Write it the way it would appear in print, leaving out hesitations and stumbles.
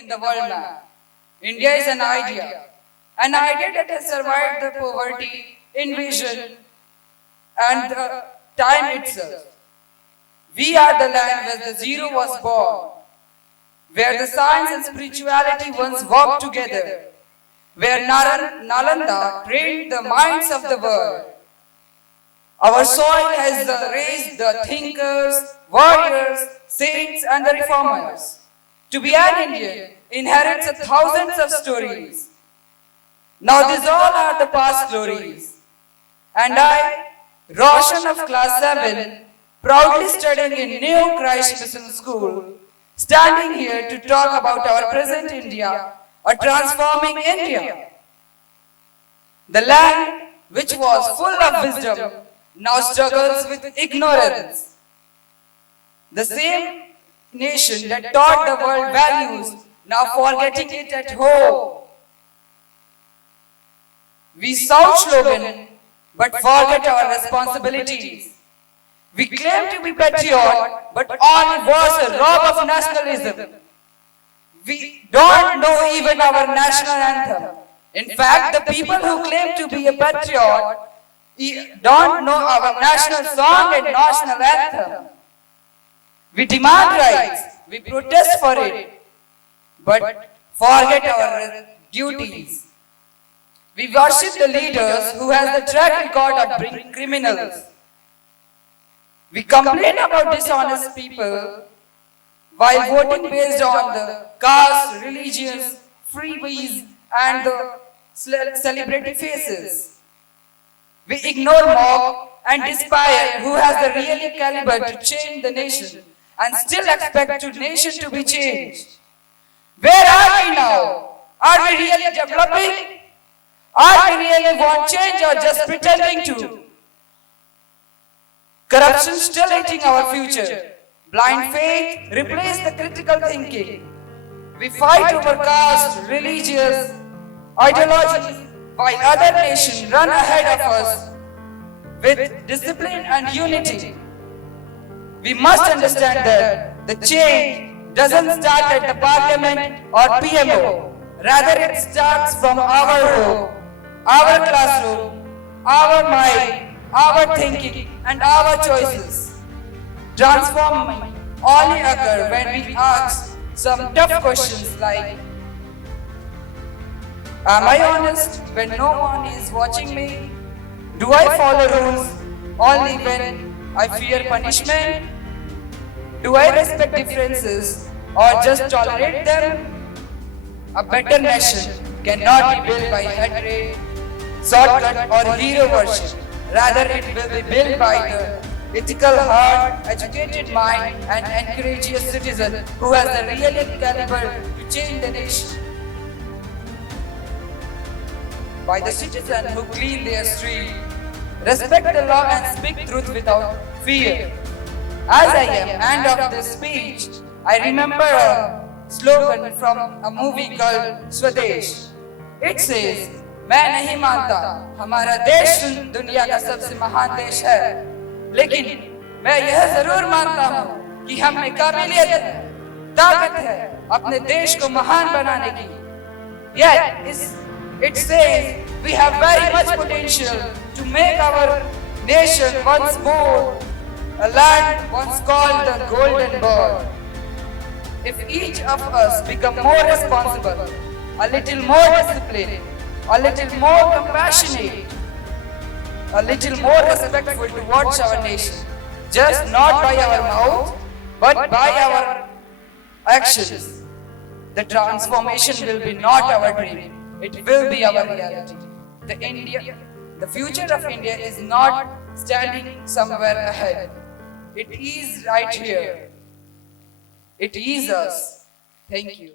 in the world map. India is an idea that has survived the poverty, invasion, and the time itself. We are the land where the zero was born, where the science and spirituality once walked together, where Nalanda trained the minds of the world. Our soil has raised the thinkers, warriors, saints, and the reformers. To be an Indian inherits thousands of stories. Now these all are the past glories. And I, Roshan of class 7, proudly studying in New Christ Mission School, standing here to talk about our present India, a transforming India. The land which was full of wisdom now struggles with ignorance. The same nation that taught the world values now forgetting it at home. We shout slogan but forget our responsibilities. We claim to be patriot but all it was a rob of nationalism. We don't know even our national anthem. In fact, the people who claim to be a patriot don't know our national song and national anthem. We demand rights, we protest for it, but forget our duties. We worship the leaders who has the track record of bringing criminals. We complain about dishonest people while voting based on the caste, religions, freebies, and the celebrity faces. We ignore, mock, and despair who has the real caliber to change the nation and still expect the nation to be changed. Where are we now? Are we really developing? Are we really want change or just pretending to? Corruption still eating our future. Blind faith replace the critical thinking. We fight over caste, religious ideologies, while other nations run ahead of us with discipline and unity. We must understand that the change doesn't start at the parliament or PMO. Rather, it starts from our home, our classroom, our mind, our thinking, and our choices. Transforming only occur when we ask some tough questions like, am I honest when no one is watching me? Do I follow rules only when I fear punishment? Do I respect differences or just tolerate them? A better nation cannot be built by hatred, shortcut or hero worship. Rather, it will be built by the ethical heart, educated mind, and encourageous citizen who has the real caliber to change the nation. By the citizen who clean their street, respect the law and speak truth without fear. As I am end of this speech, I remember a slogan from a movie called Swadesh. It says, मैं नहीं मानता हमारा देश दुनिया का सबसे महान देश है, लेकिन मैं यह जरूर मानता हूँ कि हम में काबिलियत है, ताकत है अपने देश को महान बनाने की. Yet it says we have very much potential to make our nation once more a land once called the Golden Bird. If each of us become more responsible, a little more disciplined, a little more compassionate, a little more respectful towards our nation, just not by our mouth, but by our actions, the transformation will be not our dream, it will be our reality. The future of India is not standing somewhere ahead. It is right here. It is us. Thank you.